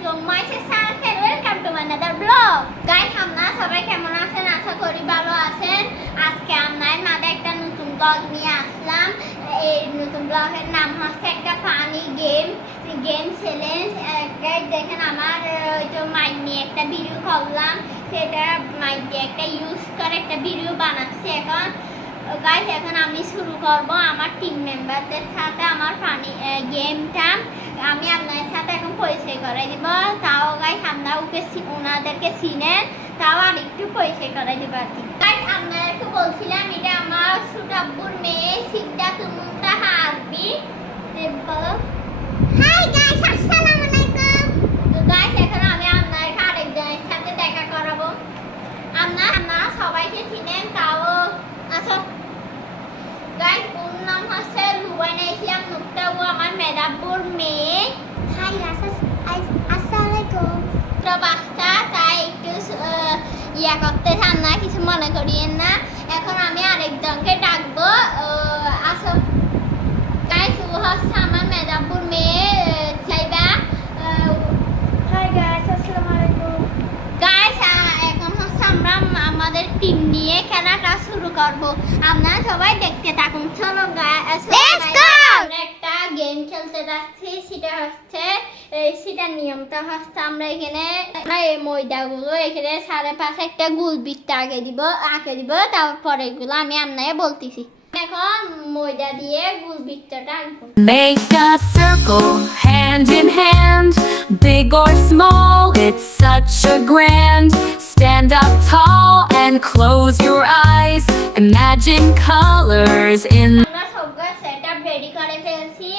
আলাইকুম মাইসের সাথে welcome to my another blog guys আপনারা সবাই কেমন আছেন আশা করি ভালো আছেন আজকে আপনাদের মাঝে একটা নতুন ব্লগ নিয়ে আসলাম এই নতুন ব্লগের নাম হচ্ছে একটা ফানি গেম চ্যালেঞ্জ গাইস দেখেন আমার তো মাইক নিয়ে একটা ভিডিও করলাম সেটা মাইক দিয়ে একটা ইউজ করে একটা ভিডিও বানাচ্ছি এখন গাইস এখন আমি শুরু করব আমার টিম মেম্বারদের সাথে আমার ফানি গেমটা আমি আপনাদের সাথে এখন পরিচয় করে দিব তাও গাইস আপনারা ওনাদেরকে চিনেন তাও আর একটু পরিচয় করে দিব আর কি গাইস আপনাদেরকে বলছিলাম এটা আমার সুটাব্বুর মেয়ে সিদ্ধাতুল মুনতাহা আরবি বলো হাই গাইস আসসালামু আলাইকুম তো গাইস এখন আমি আপনাদেরকে আরেকজনের সাথে দেখা করাবো আপনারা সবাইকে চিনেন তাও আচ্ছা গাইস ওর নাম হচ্ছে লুবাইনা ইসলাম নুক্তা ও আমার মেদাব্বুর মেয়ে হাই আসসালামু আলাইকুম তো বাচ্চা তাই একটু ইয়া করতে চান না কিছু মনে করিয়েন না এখন আমি আরেকজনকে ডাকবো আসো গাইস ও হচ্ছে আমার মেদাব্বুর মেয়ে চাইবা হাই গাইস আসসালামু আলাইকুম গাইস এখন হচ্ছে আমরা আমাদের টিম নিয়ে খেলাটা শুরু করব আপনারা সবাই দেখতে থাকুন চলো গাইস লেটস গো আমরা একটা গেম খেলতে যাচ্ছি সেটা হচ্ছে সেটার নিয়মটা হচ্ছে আমরা এখানে এই ময়দাগুলো এখানে সাড়ে পাশে একটা গোল বৃত্ত আঁকে দিব তারপরে এগুলো আমি আপনাকে বলতেছি এখন ময়দা দিয়ে গোল বৃত্তটা আঁকবো Make a circle hand in hand big or small it's such a grand stand up tall and close your eyes imagine colors in আমরা সবগুলো সেটআপ রেডি করে ফেলছি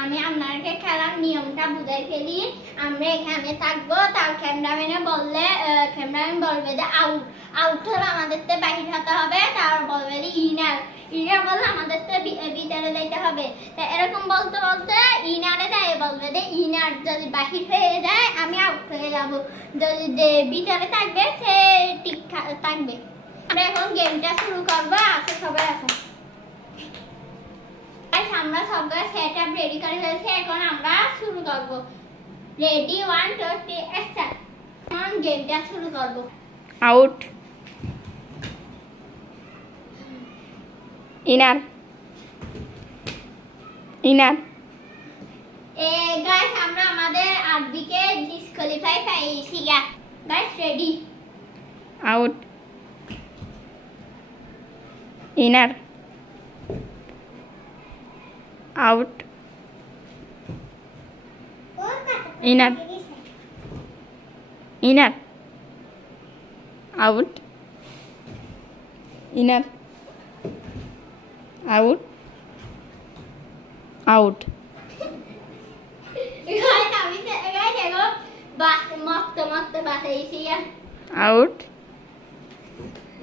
আমি আপনাদেরকে খেলার নিয়মটা বুঝাই ফেলি আমরা এখানে থাকবো তার ক্যামেরাম্যান বলবে যে আউট হলে আমাদেরকে বাইরে হতে হবে তার বলবে যে ইনার বললে আমাদেরকে ভিতরে যাইতে হবে তা এরকম বলতে বলতে ইনারে যায় বলবে যে ইনার যদি বাহির হয়ে যায় আমি আউট হয়ে যাব যদি যে ভিতরে থাকবে সে ঠিক থাকবে আমরা এখন গেমটা শুরু করবো আসে সবাই আসে আমরা সবগুলো সেটআপ রেডি করে ফেলছি এখন আমরা শুরু করব রেডি 1 2 3 স্টার্ট এখন গেমটা শুরু করব আউট ইনার গাইস আমরা আমাদের আরবিকে ডিসকোয়ালিফাই পাইছি guys ready out inner out inner out inner out guys আমি গাইস এগো মত বাতাইছি out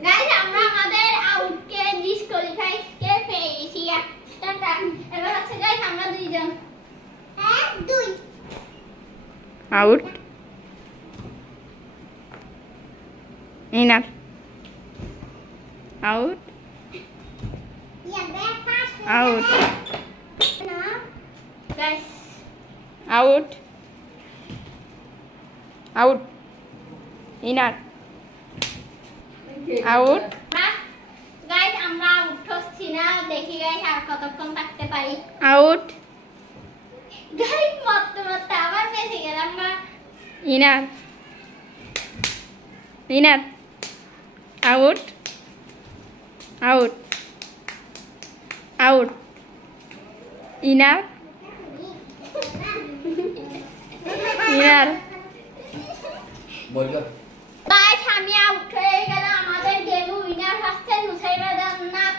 গাইস আমরা আমাদের আউটকে ডিসকোয়ালিফাই কে পেয়েছি এবার আছে গাইস আমরা দুইজন দুই out inner out out guys out inner out guys আমরা আউট হচ্ছি না দেখি গাইস আর কতক্ষণ থাকতে পারি out গাইস মত আবার বেশি গেলাম না inner out inner গাইস আমি আউট হয়ে গেলাম আমাদের গেম উইনার হচ্ছে নুসাইবা জান্নাত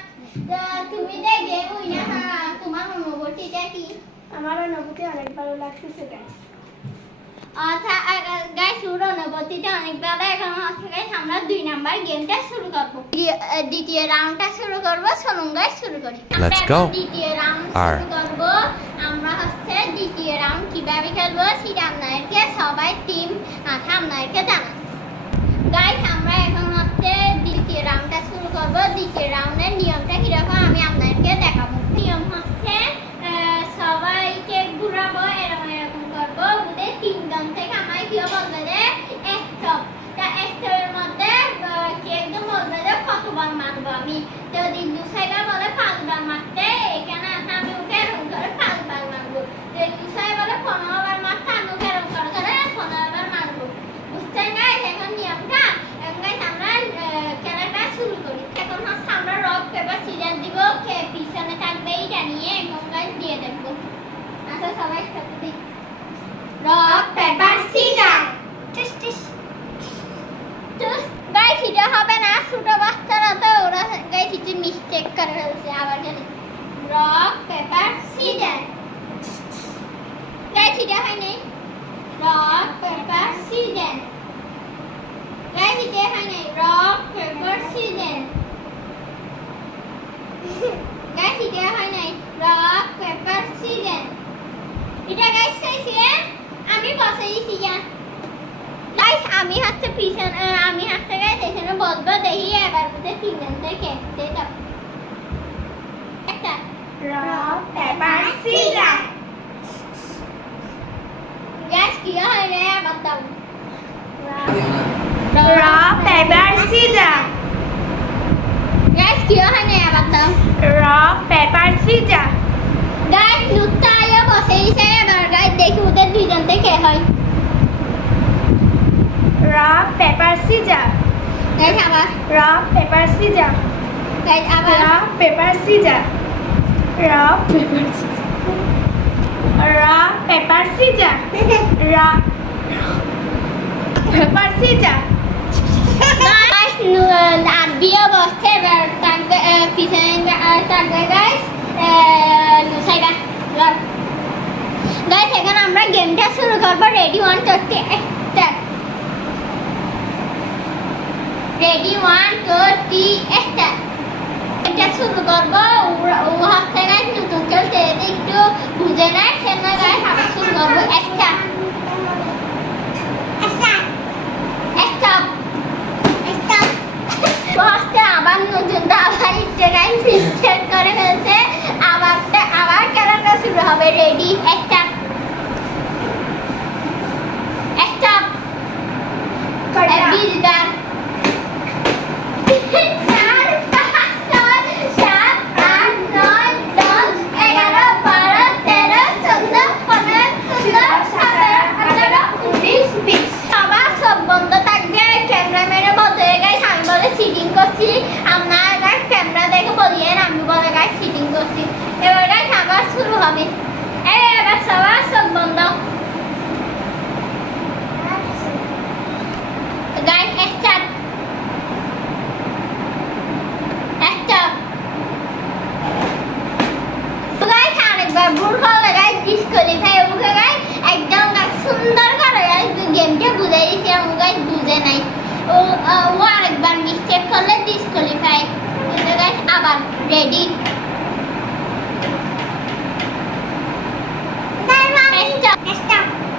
তুমি যে গেম উইনার তোমার অনুভূতিটা কি আমার অনুভূতি অনেক ভালো লাগছে গাইস আচ্ছা গাইস ওর অনুভূতিটা অনেক ভালো এখন হচ্ছে গাইস আমরা 2 নাম্বার গেমটা শুরু করব দ্বিতীয় রাউন্ডটা শুরু করব চলুন গাইস শুরু করি Let's go. দ্বিতীয় রাউন্ড শুরু করব আমরা হচ্ছে দ্বিতীয় রাউন্ড কিভাবে খেলবো সেটা আপনাদেরকে সবাই টিম আপনাদেরকে জানাচ্ছি গাইস আমরা এখন হচ্ছে দ্বিতীয় রাউন্ডটা শুরু করব দ্বিতীয় রাউন্ডের নিয়মটা কিরকম আমি আপনাদেরকে দেখাবো নিয়ম হচ্ছে সবাইকে ঘুরাবো এরকম করবো 3 জন থেকে আমায় সিজন গাইস এটা হয় নাই রক পেপার সিজন এটা গাইস চাইছি আমি বসাইছি গাইস আমি হাতে পিছন আমি হাতে গাইস এখানে বলবো দেখি এবার বুঝে তিনজন থেকে এটা একটা রক পেপার সিজার গাইস কি হয় রে বাতাও রক পেপার সিজার গাইস কি হয় রে বাতাও রক পেপার সিজার গাইস লুটায়া বসাইছে এবার গাইস দেখি ওদের দুইজন থেকে হয় রক পেপার সিজার গাইস আবার রক পেপার সিজার গাইস আবার rock paper scissor rock paper scissor rock paper scissor rock paper scissor guys আর বিয়ে বসছে এবার তাকে পিছনে তাকে গাইস লুসাইডা গাইস এখন আমরা গেমটা শুরু করব রেডি 1 2 3 স্টার্ট রেডি 1 2 3 স্টার্ট এটা শুরু করব ও হাতে গাইস নতুন খেলতে একটু বুঝে না সেজন্য গাইস আবার শুরু করব স্টার্ট স্টার্ট স্টার্ট বসতে আবার নতুন আবার ইচ্ছে গাইস স্টার্ট করে ফেলছে আবার খেলাটা শুরু হবে রেডি স্টার্ট স্টার্ট বিজদার 4 5 6 7 8 9 10 11 12 13 14 15 16 17 18 19 20 সবার সব বন্ধ থাকবে ক্যামেরাম্যানের বদলে গাইস আমি বলে সিটিং করছি আপনারা গাইস ক্যামেরা দেখে বলিয়েন আমি বলে গাইস সিটিং করছি এবার গাইস আবার শুরু হবে এবার সবার সব বন্ধ গাইস স্টার্ট স্টার্ট গাইস আরেকবার ভুল করলে গাইস ডিসকোয়ালিফাই হবে গাইস একদম সুন্দর করে গাইস গেমটা বুঝাই দিছি আমি গাইস বুঝে নাই ও আরেকবার মিস্টেক করলে ডিসকোয়ালিফাই গাইস আবার রেডি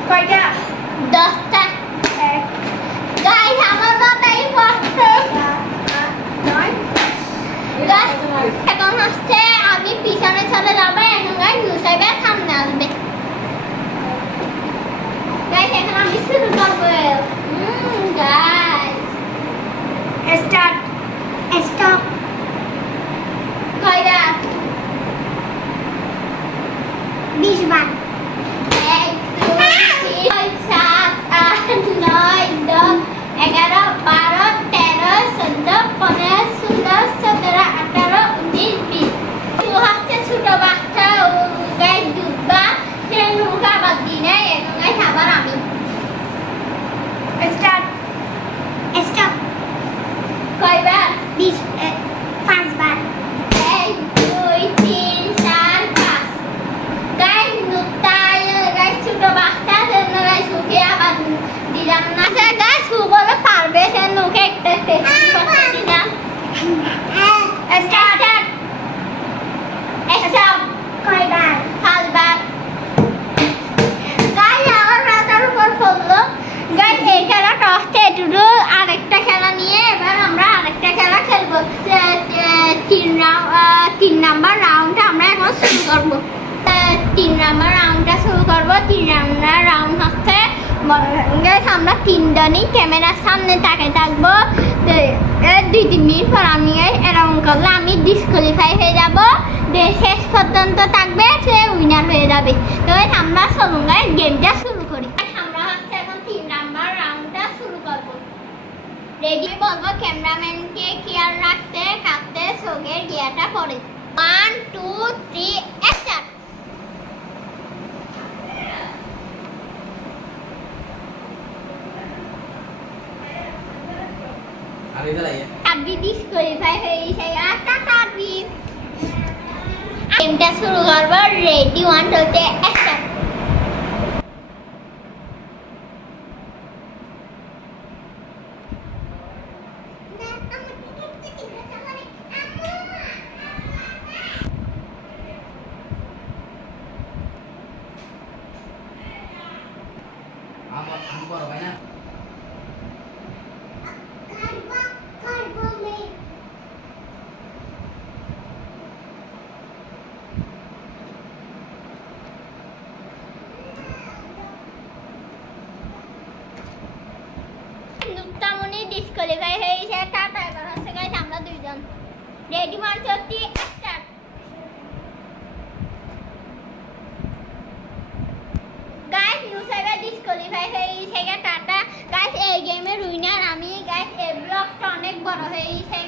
কয়টা 10টা গাইস আমার মাথায় পড়ছে গাইস এখন আসছে আমি পিছনে চলে যাবো এখন গাইস লুসাইবে সামনে আসবে গাইস এখন আমি শুরু করবো গাইস স্টার্ট স্টপ কয়টা 20 বার 1 2 3 4 5 6 7 8 9 10 11 12 13 14 15 16 17 18 19 20 শুরু হচ্ছে ছোট বাচ্চা ও গাইস দুধবা সে নৌকা বাদ দিই না এখন গাইস আবার আমি স্টার্ট স্টপ কয়বার 5 বার 1 2 3 4 5 গাইস নুতায় গাইস ছোট বাচ্চা জন্য গাইস ওকে আবার দিলাম না গাইস ও বলে পারবে সে নুকে একটা টেস্ট করতে দিলাম স্টার্ট স্টপ কয়বার 5 বার গাইস আমার মাথার উপর পড়লো গাইস এই খেলাটা হচ্ছে এটুকু আরেকটা খেলা নিয়ে এবার আমরা আরেকটা খেলা খেলবো 3 নাম্বার রাউন্ডটা আমরা এখন শুরু করব 3 নাম্বার রাউন্ডটা শুরু করব 3 নাম্বার রাউন্ড হচ্ছে গাইস আমরা তিনজনই ক্যামেরার সামনে তাকিয়ে থাকবো 2-3 মিনিট পর আমি এরকম করলে আমি ডিসকোয়ালিফাই হয়ে যাব শেষ পর্যন্ত থাকবে সে উইনার হয়ে যাবে তো আমরা চলুন গাইস গেমটা শুরু করি আমরা হচ্ছে এখন 3 নাম্বার রাউন্ডটা শুরু করব রেডি বলবো ক্যামেরাম্যানকে খেয়াল রাখতে কাটতে চোখের গিয়াটা পড়ে 1 2 3 স্টার্ট আবি ডিসকোয়ালিফাই হয়ে গেছে টাটা আবি গেমটা শুরু করব রেডি 1 2 3 স্টার্ট বড় ভাই না নুক্তামণি ডিসকোয়ালিফাই হয়েছে টাটা এবার হচ্ছে গাইস আমরা দুইজন ready 1 2 3 start guys Nusaiba disqualify হয়েছে টাটা গাইস এই গেমের উইনার আমি গাইস এই ব্লকটা অনেক বড় হয়েছে